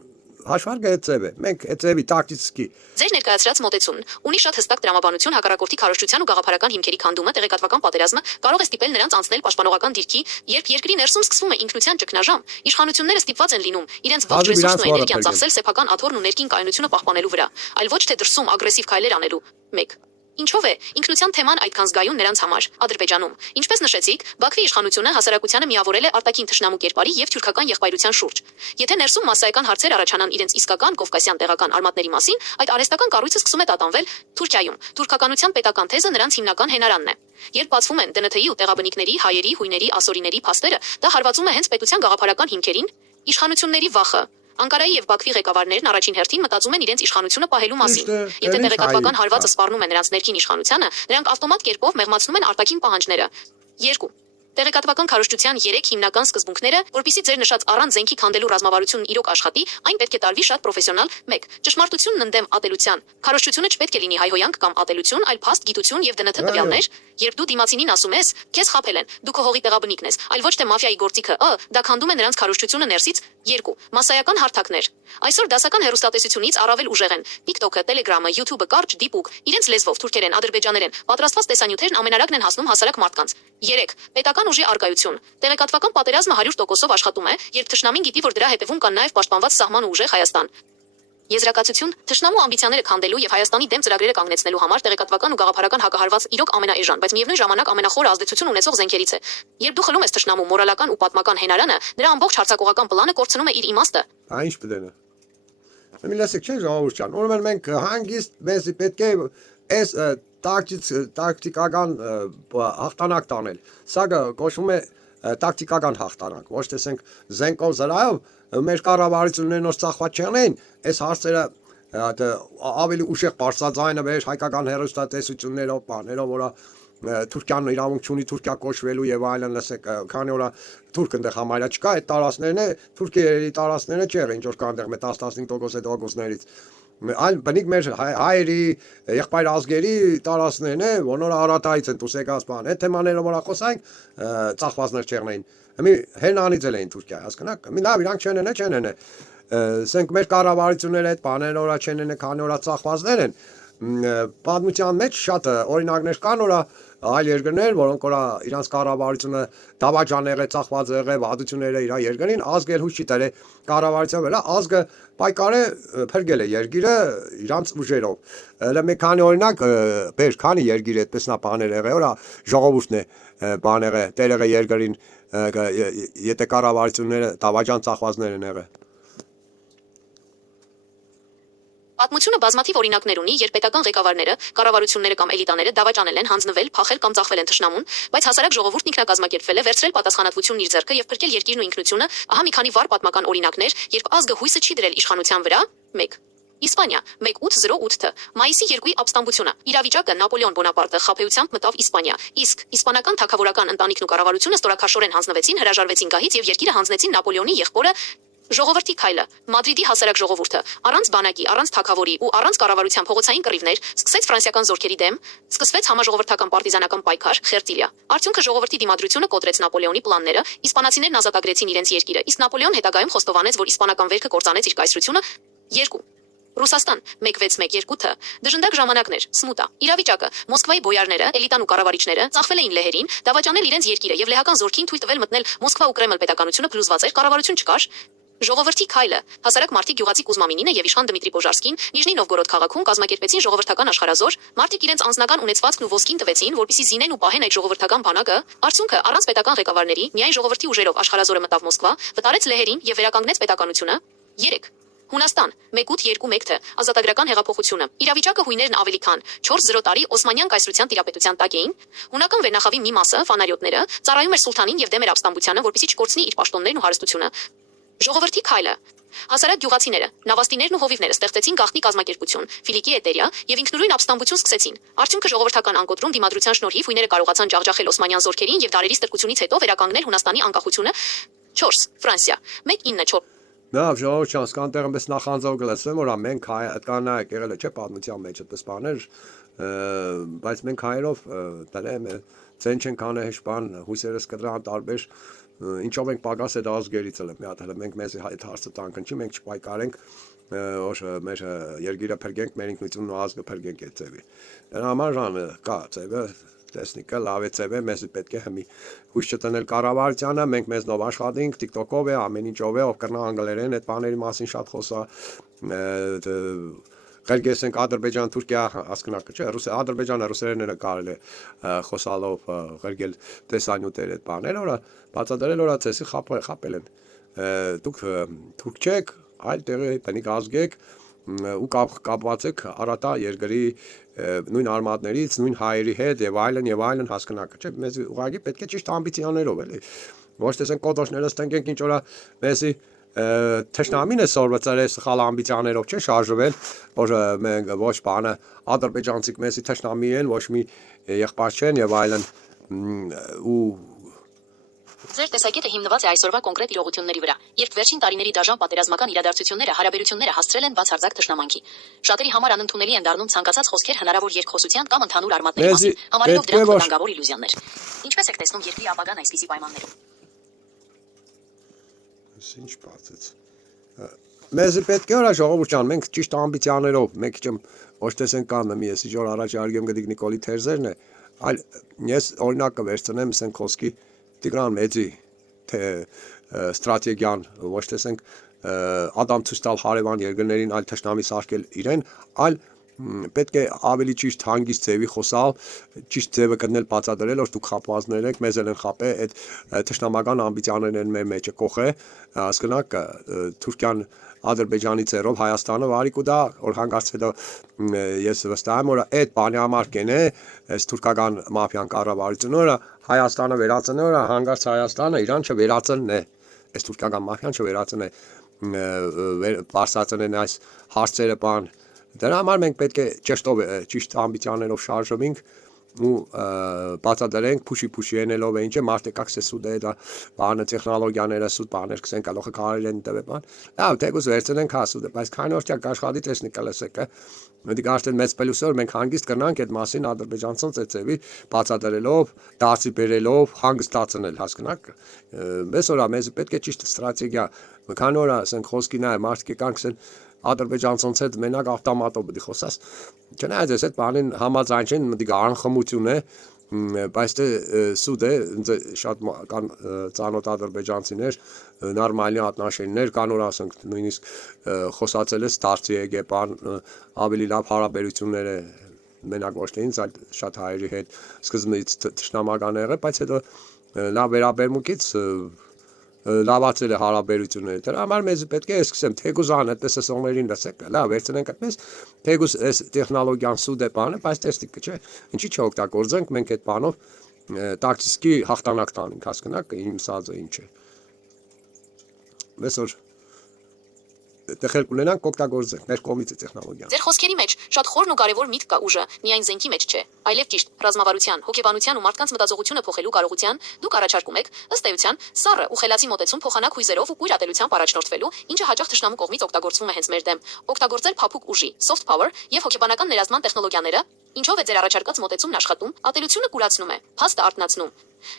հաշվարկը այդ ձև է։ Մենք այդ ձևի տակտիկի Ձեր ներկայացրած մոտեցումն ունի շատ հստակ տրամաբանություն հակառակորդի քարոզչության ու գաղափարական հիմքերի քանդումը, տեղեկատվական պատերազմը կարող է ստիպել նրանց անցնել պաշտպանողական դիրքի, երբ երկրի ներսում սկսվում է ինքնության ճգնաժամ, իշխանությունները ստիպված են լինում իրենց ողջ ռեսուրսն ու էներգիան ծախսել սեփական աթոռն ու ներքին կայունությունը պահպանելու վրա, այլ ոչ թե դրսում ագրեսիվ քայլեր անելու։ 1. Ինչով է ինքնության թեման այդքան զգայուն նրանց համար Ադրբեջանում։ Ինչպես նշեցիք, Բաքվի իշխանությունը հասարակությանը միավորել է արտաքին թշնամու կերպարի եւ թյուրքական եղբայրության շուրջ։ Եթե ներսում massայական հարցեր առաջանան իրենց իսկական կովկասյան տեղական արմատների մասին, այդ արհեստական կառույցը սկսում է տատանվել Թուրքիայում։ Թուրքականության պետական թեզը նրանց հիմնական հենարանն է։ Երբ բացվում են ԴՆԹ-ի ու տեղաբնիկների, հայերի, հույների, ասորիների փաստերը, դա հարվածում է հենց պետության գաղափարական հիմքերին, իշխանությունների վախը։ Անկարայի եւ Բաքվի ղեկավարներն առաջին հերթին մտածում են իրենց իշխանությունը պահելու մասին։ Եթե տեղեկատվական հարվածը սպառնում է նրանց ներքին իշխանությանը, նրանք ավտոմատ կերպով մեղմացնում են արտաքին պահանջները։ 2. Տեղեկատվական քարոզչության 3 հիմնական սկզբունքները, որpիսի ձեր նշած առանց զենքի քանդելու ռազմավարությունն իրոք աշխատի, այն պետք է տարվի շատ պրոֆեսիոնալ։ 1. Ճշմարտությունն ընդդեմ ատելության։ Քարոզչությունը չպետք է լինի հայհոյանք կամ ատելություն, այլ փաստ, գիտություն եւ ԴՆԹ տվյալներ։ Երբ դու դիմացինին ասում ես, քեզ խաբել են, դու քո հողի տեղաբնիկն ես, այլ ոչ թե մաֆիայի գործիքը, դա քանդում է նրանց քարոզչությունը ներսից։ 2. Մասսայական հարթակներ։ Այսօր դասական հեռուստատեսությունից առավել ուժեղ են TikTok-ը, Telegram-ը, YouTube-ը, կարճ, դիպուկ, իրենց լեզվով թուրքերեն, ադրբեջաներեն պատրաստված տեսանյութերն ամենարագն են հասնում հասարակ մարդկանց։ 3. Պետական ուժի արկայություն։ Տեղեկատվական պատերազմը 100%-ով աշխատում է, երբ թշնամին գիտի, որ դրա հետևում կան նաև պաշտպանված սահման ու ուժեղ Հայաստան։ Եզրակացություն թշնամու ամբիցիաները քանդելու եւ Հայաստանի դեմ ծրագրերը կանգնեցնելու համար տեղեկատվական ու գաղափարական հակահարված իրոք ամենաէժան, բայց միևնույն ժամանակ ամենախորը ազդեցություն ունեցող զենքերից է։ Երբ դու խլում ես թշնամու մորալական ու պատմական հենարանը, նրա ամբողջ հարձակողական պլանը կորցնում է իր իմաստը։ Ինչ պետք է։ Մի լսեք չէ ժողովուրդ ջան, ուրեմն մենք հանգիստ մեզ պետք է այս տակտիկական հաղթանակ տանել։ Սա կոչվում է տակտիկական հաղթանակ, ոչ թե ասենք զենքով զրահով մեր կառավարություններն որ ծախված չեղնեն, այս հարցերը ավելի ուժեղ բարձրաձայնը վեր հայկական հեռուստատեսություններով, բաներով, որը Թուրքիան իրավունք չունի Թուրքիա կոչվելու եւ այլն, լսեք, քանի որ թուրք այնտեղ համարյա չկա, այդ տարածքներն է Թուրքիայի տարածքները չէ, ինչ որ կա այնտեղ մի 10-15% այդ օգոստներից այլ բնիկ մեր հայերի եղբայր ազգերի տարածքներն է, որ արատայից են դուսեկած բան, այդ թեմաները որ խոսանք ծախվածներ չեղնային։ Մի հենանիցել էին Թուրքիա, հասկանաք։ Մի լավ իրանք չեն, ասենք մեր կառավարությունները այդ բաները որա չեն, քանի որ ծախվածներ են։ Պատմության մեջ շատ օրինակներ կան, որ այլ երկրներ, որոնք որ իրանց կառավարությունը դավաճան եղել, ծախված եղել, վատությունները իր երկրին, ազգը հույս չի տալի կառավարության վրա, ազգը պայքար է փրկել է երկիրը իրանց ուժերով։ Հələ մի քանի օրինակ, բեր քանի երկիր այդպես նա բաներ եղել, որ ժողովուրդն է բան եղել, տեր եղել երկրին, եթե կառավարությունները դավաճան ծախվածներ են եղել։ Պատմությունը բազմաթիվ օրինակներ ունի, երբ պետական ղեկավարները, կառավարությունները կամ էլիտաները դավաճանել են, հանձնվել, փախել կամ ծախվել են թշնամուն, բայց հասարակ ժողովուրդն ինքնակազմակերպվել է, վերցրել պատասխանատվությունն իր ձեռքը եւ փրկել երկիրն ու ինքնությունը։ Ահա մի քանի վառ պատմական օրինակներ, երբ ազգը հույսը չի դրել իշխանության վրա։ 1. Իսպանիա 1808 թ. Մայիսի 2-ի ապստամբությունը։ Իրավիճակը Նապոլեոն Բոնապարտը խաբեությամբ մտավ Իսպանիա։ Իսկ իսպանական թագավորական ընտանիքն ու կառավարությունը ստորակաշորեն հանձնվեցին, հրաժարվեցին գահից եւ երկիրը հանձնեցին Նապոլեոնի եղբորը Ժողովրդի քայլը, Մադրիդի հասարակ ժողովուրդը, առանց բանակի, առանց թագավորի ու առանց կառավարության փողոցային կռիվներ, սկսեց ֆրանսիական զորքերի դեմ, սկսվեց համաժողովրդական պարտիզանական պայքար, Խերտիլիա։ Արդյունքը ժողովրդի դիմադրությունը կոտրեց Նապոլեոնի պլանները, իսպանացիներն ազատագրեցին իրենց երկիրը, իսկ Նապոլեոն հետագայում խոստովանեց, որ իսպանական վերքը կործանեց իր կայսրությունը։ 2. Ռուսաստան 1612 թ. Դժնդակ ժամանակներ, Սմուտա։ Իրավիճակը Մոսկվայի բոյարները, էլիտան ու կառավարիչները ծախվել էին լեհերին, դավաճանել իրենց երկիրը եւ լեհական զորքին թույլ տվել մտնել Մոսկվա ու Կրեմլ պետականությունը փլուզված էր, կառավարություն չկար։ Ժողովրդի քայլը հասարակ մարդիկ գյուղացի Կուզմամինինը եւ իշխան Դմիտրի Պոժարսկին Նիժնի Նովգորոդ քաղաքում կազմակերպեցին ժողովրդական աշխարհազոր, մարդիկ իրենց անձնական ունեցվածքն ու ոսկին տվեցին, որպեսզի զինեն ու պահեն այդ ժողովրդական բանակը։ Արդյունքը առանց պետական ղեկավարների, միայն ժողովրդի ուժերով աշխարհազորը մտավ Մոսկվա, վտարեց լեհերին եւ վերականգնեց պետականությունը։ 3. Հունաստան 1821 թ. Ազատագրական հեղափոխությունը։ Իրավիճակը հույներն ավելի քան 4-0 տարի Օսմանյան կայսրության տիրապետության տակ էին։ Հունական վերնախավի մի մասը, ֆանարյոտները, ծառայում էր սուլթանին եւ դեմ էր ապստամբությանը, որպեսզի չկորցնի իր պաշտոններն ու հարստությունը։ Ժողովրդի քայլը։ Հասարակ գյուղացիները, նավաստիներն ու հովիվները ստեղծեցին գաղտնի կազմակերպություն, Ֆիլիկի էտերիա եւ ինքնուրույն ապստամբություն սկսեցին։ Արդյունքը ժողովրդական անկոտրում դիմադրության շնորհիվ հույները կարողացան ջախջախել Օսմանյան զորքերին եւ դարերի ստրկությունից հետո վերականգնել Հունաստանի անկախությունը։ 4. Ֆրանսիա 1-9-4 Լավ, ժողովուրդ չանցկան տեղը մեզ նախանձով գլսեմ, որ մենք կան եկել է չէ պատմության մեջ այդպես բաներ, բայց մենք հայերով դրեմ ցեն չեն կանը հեշտան հույսերս կդրան տարբեր ինչով ենք պակաս այդ ազգերից էլ մի հատ հələ մենք մեզ այդ հարցը տանկնչի մենք չպայքարենք որ մեր երգիրը փրկենք մեր ինքնությունն ու ազգը փրկենք այդ ձևի դրա համար կա ձևը տեսնիկը լավ է ձև է մեզ պետք է հիմի հույս չտնել կառավարությանը մենք մեզնով աշխատենք TikTok-ով է ամեն ինչով է ով կրնա անգլերեն այդ բաների մասին շատ խոսա Ղերգեսենք Ադրբեջան Թուրքիա հասկնակը չէ Ադրբեջանը ռուսերենը կարելի է խոսալով ղերգել տեսանյութեր այդ բաները որը բացատրել որ ցեսի խապել են դուք թուրք չեք այլ տեղի բնիկ ազգ եք ու կապված եք Արարատա երկրի նույն արմատներից, նույն հայերի հետ եւ այլն հասկնակը չէ մեզ ուղղակի պետք է ճիշտ ամբիցիաներով էլի ոչ թե ասենք կոդոշները ստենք ինչ որա մեզի թշնամին է սորված է սխալ ամբիցիաներով չէ շարժվել որ մենք ոչ բանը ադրբեջանցիք մեզի թշնամի են ոչ մի եղբայր չեն եւ այլն ու Ձեր տեսակետը հիմնված է այսօրվա կոնկրետ իրողությունների վրա, երբ վերջին տարիների դաժան պատերազմական իրադարձությունները հարաբերությունները հասցրել են բացարձակ թշնամանքի։ Շատերի համար անընդունելի են դառնում ցանկացած խոսքեր հնարավոր երկխոսության կամ ընդհանուր արմատների մասին, համարելով դրանք վտանգավոր իլյուզիաներ։ Ինչպես եք տեսնում երկրի ապագան այսպիսի պայմաններում։ Ինչ բացեց։ Մեզ պետք է որ ժողովուրդ ջան, մենք ճիշտ ամբիցիաներով, մենք չեմ ոչ թե ասենք կան մի էսի ժոր առաջ արգեմ գդիկ Նիկոլի Թերզերն է, այլ ես օրինակը վերցնեմ ասենք խոսքի Տիգրան Մեծի թե ստրատեգիան ոչ թե ասենք Ադամ ցույց տալ հարևան երկրներին այլ թշնամի սարքել իրեն, այլ պետք է ավելի ճիշտ հանգիստ ձևի խոսալ, ճիշտ ձևը գտնել բացատրել, որ դուք խապվածներ եք, մեզ էլ են խապե, այդ թշնամական ամբիցիաներն են մեր մեջը կողե, հասկանաք, Թուրքիան Ադրբեջանի ծերով Հայաստանը վարի կուտա, որ հանգարց հետո ես վստահ եմ, որ այդ բանի համար կենե, այս թուրքական մաֆիան կառավարությունը, որ Հայաստանը վերածնե, որ հանգարց Հայաստանը իրան չվերածնե, այս թուրքական մաֆիան չվերածնե, բարձրացնեն այս հարցերը բան Դրա համար մենք պետք է ճիշտ ամբիցիաներով շարժվենք ու բացատրենք փուշի ենելով ինչ է մարտեկակս է սուտ է դա բանը տեխնոլոգիաները սուտ բաներ կսենք ալոխը կարելի են տվել բան լավ թեկուզ վերցնենք հասուտ բայց քանի որ ճակ աշխատի տեսնիկալ էսեք մենք արդեն մեծ պլյուսով մենք հանգիստ կրնանք այդ մասին ադրբեջանցից էցեվի բացատրելով դասի բերելով հանգստացնել հասկանաք մեզ որա մեզ պետք է ճիշտ ստրատեգիա քանի որ ասենք խոսքի նայ մարդիկ կանք ասեն ադրբեջանցոնց հետ մենակ ավտոմատով պետք է խոսաս չնայած այս այդ բանին համաձայն չեն մտիկ անխմություն է բայց դե սուտ է շատ կան ծանոթ ադրբեջանցիներ նորմալի отношения կան որ ասենք նույնիսկ խոսացել ես դարձի եգեպան ավելի լավ հարաբերություններ է մենակ ոչ թե ինձ այլ շատ հայերի հետ սկզբից թշնամական եղել բայց հետո լավ վերաբերմունքից լավացել է հարաբերությունները դրա համար մեզ պետք է սկսեմ թեգուզան այդպես ասողներին լսեք լավ վերցնենք այդպես թեգուզ այս տեխնոլոգիան սուտ է բանը բայց տեստիկը չէ ինչի՞ չօգտագործենք մենք այդ բանով տակտիկի հաղթանակ տանենք հասկանաք իմ սազը ինչ է մեսօր Տեղել կունենանք օգտագործենք մեր կողմից է տեխնոլոգիան Ձեր խոսքերի մեջ շատ խորն ու կարևոր միտք կա ուժը միայն զենքի մեջ չէ այլև ճիշտ ռազմավարության հոգեբանության ու մարդկանց մտածողությունը փոխելու կարողության դուք առաջարկում եք ըստ էության սառը ու խելացի մոտեցում փոխանակ հույզերով ու կույր ատելությամբ առաջնորդվելու ինչը հաճախ թշնամու կողմից օգտագործվում է հենց մեր դեմ օգտագործել փափուկ ուժի soft power եւ հոգեբանական ներազման տեխնոլոգիաները ինչով է ձեր առաջարկած մոտեցումն աշխատում ատելությունը կուրացնում է փաստը արթնացնում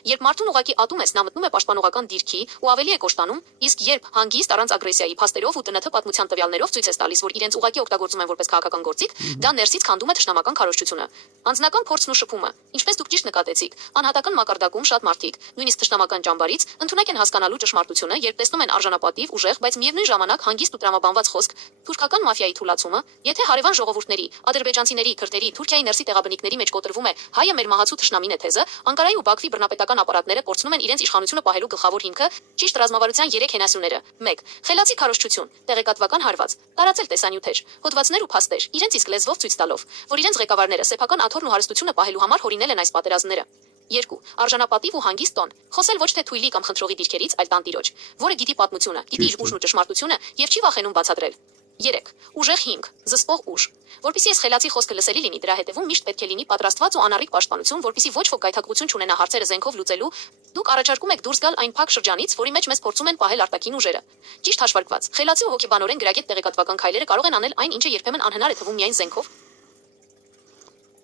Երբ մարդուն ուղակի ատում ես, նա մտնում է պաշտպանողական դիրքի ու ավելի է կոշտանում, իսկ երբ հանգիստ առանց ագրեսիայի փաստերով ու ՏՆԹ պատմության տվյալներով ցույց ես տալիս, որ իրենց ուղակի օգտագործում են որպես քաղաքական գործիք, դա ներսից քանդում է թշնամական քարոզչությունը։ Անձնական փորձն ու շփումը, ինչպես դուք ճիշտ նկատեցիք, անհատական մակարդակում շատ մարդիկ, նույնիսկ թշնամական ճամբարից, ընդունակ են հասկանալու ճշմարտությունը, երբ տեսնում են արժանապատիվ, ուժեղ, բայց միևնույն ժամանակ հանգիստ ու տրամաբանված խոսք, թուրքական մաֆիայի թուլացումը, եթե հարևան ժողովուրդների, ադրբեջանցիների, քրդերի, Թուրքիայի ներսի տեղաբնիկների մեջ կոտրվում է հայը մեր մահացու թշնամին է թեզը, Անկարայի ու Բաքվի բռնապետ պետական ապարատները կորցնում են իրենց իշխանությունը պահելու գլխավոր հիմքը, ճիշտ ռազմավարության 3 հենասյուները։ 1. Խելացի քարոզչություն, տեղեկատվական հարված, տարածել տեսանյութեր, հոդվածներ ու փաստեր, իրենց իսկ լեզվով ցույց տալով, որ իրենց ղեկավարները սեփական աթոռն ու հարստությունը պահելու համար հորինել են այս պատերազմները։ 2. Արժանապատիվ ու հանգիստ տոն, խոսել ոչ թե թույլի կամ խնդրողի դիրքերից, այլ տանտիրոջ, որը գիտի պատմությունը, գիտի իր ուժն ու ճշմարտությունը եւ չի վախենում բացատրել։ 3. Ուժեղ հիմք, զսպող ուժ։ Որպեսզի այս խելացի խոսքը լսելի լինի, դրա հետևում միշտ պետք է լինի պատրաստված ու անառիկ պաշտպանություն, որպեսզի ոչ ոք գայթակղություն չունենա հարցերը զենքով լուծելու։ Դուք առաջարկում եք դուրս գալ այն փակ շրջանից, որի մեջ մեզ փորձում են պահել արտաքին ուժերը։ Ճիշտ հաշվարկված, խելացի ու հոգեբանորեն գրագետ տեղեկատվական քայլերը կարող են անել այն, ինչը երբեմն անհնար է թվում միայն զենքով։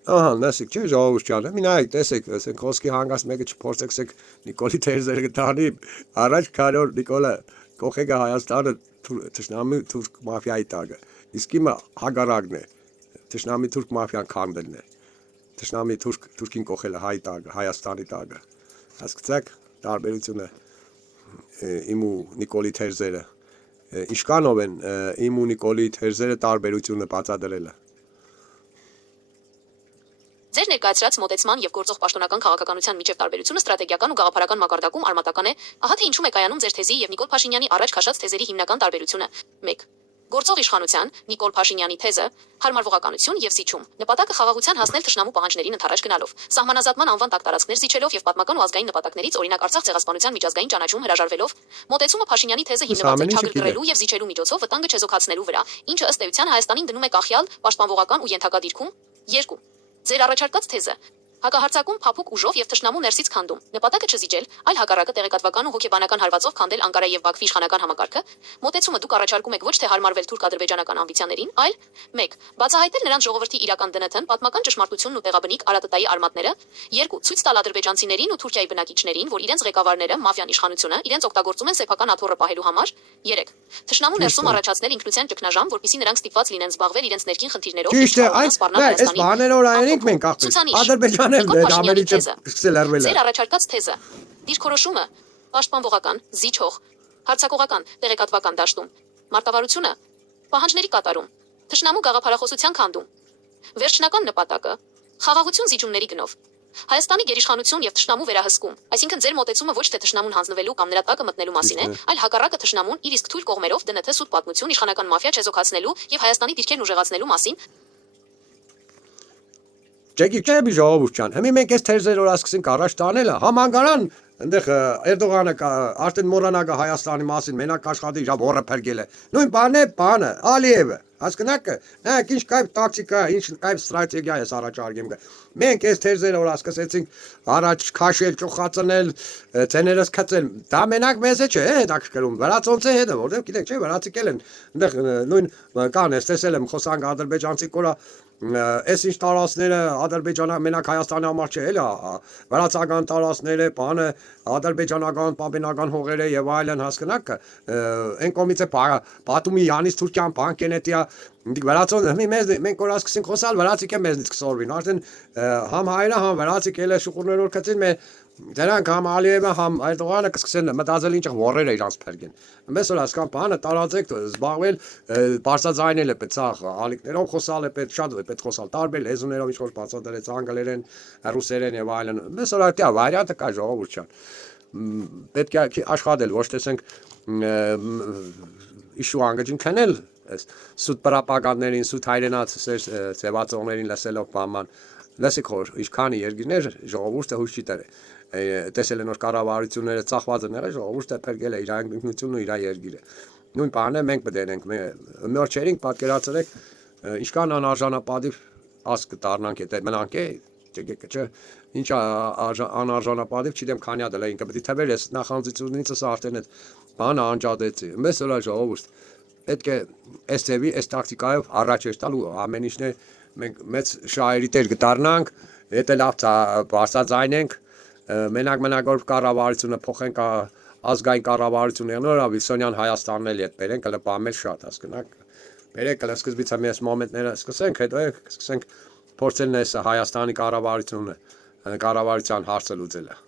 Ահա, լսեք, չէ՞ ժողովուրդ ջան, մի նայեք, տեսեք, ասենք խոսքի հանգած մեկը չփորձեք Նիկոլի թերզերը գտանի, առաջ քարոր Նիկոլը կողեգա Հայաստանը թշնամի թուրք մաֆիայի տակը, իսկ իմը հագարակն է, թշնամի թուրք մաֆիան քանդելն է, թշնամի թուրքին կողելը հայ տակը, Հայաստանի տակը, հասկացաք տարբերությունը իմ ու Նիկոլի թերզերը, ինչքանով են իմ ու Նիկոլի թերզերը տարբերությունը բացատրելը։ Ձեր ներկայացրած մոտեցման եւ գործող պաշտոնական քաղաքականության միջև տարբերությունը ստրատեգիական ու գաղափարական մակարդակում արմատական է, ահա թե ինչու է կայանում ձեր թեզի եւ Նիկոլ Փաշինյանի առաջ քաշած թեզերի հիմնական տարբերությունը։ 1. Գործող իշխանության Նիկոլ Փաշինյանի թեզը հարմարվողականություն եւ զիջում։ Նպատակը խաղաղության հասնել թշնամու պահանջներին ընդառաջ գնալով, սահմանազատման անվան տակ տարածքներ զիջելով եւ պատմական ու ազգային նպատակներից օրինակ Արցախ ցեղասպանության միջազգային ճանաչում հրաժարվելով։ Մոտեցումը Փաշինյանի թեզը հիմնված է չագրգռելու եւ զիջելու միջոցով վտանգը չեզոքացնելու վրա, ինչը ըստ էության Հայաստանին դնում է կախյալ, պաշտպանողական ու ենթակա դիրքում։ 2. Ձեր առաջարկած թեզը հակահարցակում փափուկ ուժով եւ թշնամու ներսից քանդում։ Նպատակը չզիջել, այլ հակառակը տեղեկատվական ու հոգեբանական հարվածով քանդել Անկարայի եւ Բաքվի իշխանական համակարգը։ Մոտեցումը դուք առաջարկում եք ոչ թե հարմարվել թուրք-ադրբեջանական ամբիցիաներին, այլ 1. Բացահայտել նրանց ժողովրդի իրական ԴՆԹ-ն, պատմական ճշմարտությունն ու տեղաբնիկ արատտայի արմատները։ 2. Ցույց տալ ադրբեջանցիներին ու Թուրքիայի բնակիչներին, որ իրենց ղեկավարները, մաֆիան իշխանությունը իրենց օգտագործում են սեփական աթոռը պահելու համար։ 3. Թշնամու ներսում առաջացնել ինքնության ճգնաժամ, որպեսզի նրանք ստիպված լինեն զբաղվել իրենց ներքին խնդիրներով եւ Ճիշտ է, այս բաները որ այնենք մենք ախպեր Ադրբեջանը սկսել արվել է։ Ձեր առաջարկած թեզը դիրքորոշումը պաշտպանողական, զիջող, հարձակողական, տեղեկատվական դաշտում, մարտավարությունը պահանջների կատարում, թշնամու գաղափարախոսության քանդում, վերջնական նպատակը խաղաղություն զիջումների գնով, Հայաստանի գերիշխանություն եւ թշնամու վերահսկում, այսինքն ձեր մոտեցումը ոչ թե թշնամուն հանձնվելու կամ նրա տակը մտնելու մասին է, այլ հակառակը թշնամուն իր իսկ թույլ կողմերով ԴՆԹ սուտ պատմություն, իշխանական մաֆիա չեզոքացնելու եւ Հայաստանի դիրքերն ուժեղացնելու մասին։ Չէ՞ մի ժողովուրդ ջան, հիմա մենք այս թերզերը որ ասկսենք առաջ տանելը, համանգարան այնտեղ Էրդողանը արդեն մոռանա Հայաստանի մասին, մենակ աշխատի իր ոռը փրկել է։ Նույն բանը, Ալիևը, հասկնաք, նայեք ինչ կայֆ տակտիկա, ինչ կայֆ ստրատեգիա է առաջարկեմ։ Մենք այս թերզերը որ ասկսեցինք առաջ քաշել, ճոխացնել, ցեներս քծել, դա մենակ մեզ չէ, հետաքրքրում, վրացոնցի հետ է, որտեղ գիտեք, չէ, վրացիք են, այնտեղ նույն կան, ես տեսել եմ խոսանք ադրբեջանցի կորա Այս ինչ տարածքները Ադրբեջանը մենակ Հայաստանի համար չէ, էլի վրացական տարածքները, բանը ադրբեջանական, պապենական հողերը եւ այլն հասկնաք, այն կողմից է պատումի Յանիս Թուրքյան բանկենետիա վրացոն մենք որ ասկսենք խոսալ վրացիք է մեզնից կսորվին, արդեն համ հայերը, համ վրացիք էլ է շուխուրներով կծին դրանք համ Ալիևը, համ Էրդողանը կսկսեն մտածել ինչ ոռերը իրանց փրկեն։ Մեզ որ հասկան բանը տարածեք զբաղվել բարձրաձայնել է պետք ալիքներով խոսալ է պետք շատ է պետք խոսալ տարբեր լեզուներով ինչ որ բացատրեց անգլերեն, ռուսերեն եւ այլն։ Մեզ որ դա վարիանտը կա ժողովուրդ ջան։ Պետք է աշխատել, ոչ տեսենք իշու անգջին քնել այս սուտ պրոպագանդներին, սուտ հայրենացի ձևածողներին լսելով բաման։ Լսեք որ ինչքան երկիրներ ժողովուրդը հույս չի տվել տեսել են որ կառավարությունները ծախված են եղել ժողովուրդը փրկել է իր ինքնությունն ու իր երկիրը նույն բանը մենք պետք է մեր չերինք պատկերացրեք ինչքան անարժանապատիվ ասկ դառնանք եթե մնանք չէ ինչ անարժանապատիվ չգիտեմ քանյա դել ինքը պետք է թվեր ես նախանձությունից արդեն այդ բանը անջատեցի մեզ որ ժողովուրդ պետք է այս ձևի այս տակտիկայով առաջ տալու ամեն ինչն է մենք մեծ շահերի տեր կդառնանք, եթե լավ բարձրաձայնենք, մենակ որ կառավարությունը փոխենք ազգային կառավարություն եղնոր, Վիլսոնյան Հայաստանն էլ հետ բերենք, հələ բամել շատ հասկնաք։ Բերեք հələ սկզբից այս մոմենտները սկսենք, հետո սկսենք փորձել այս Հայաստանի կառավարությունը, կառավարության հարցը լուծելը։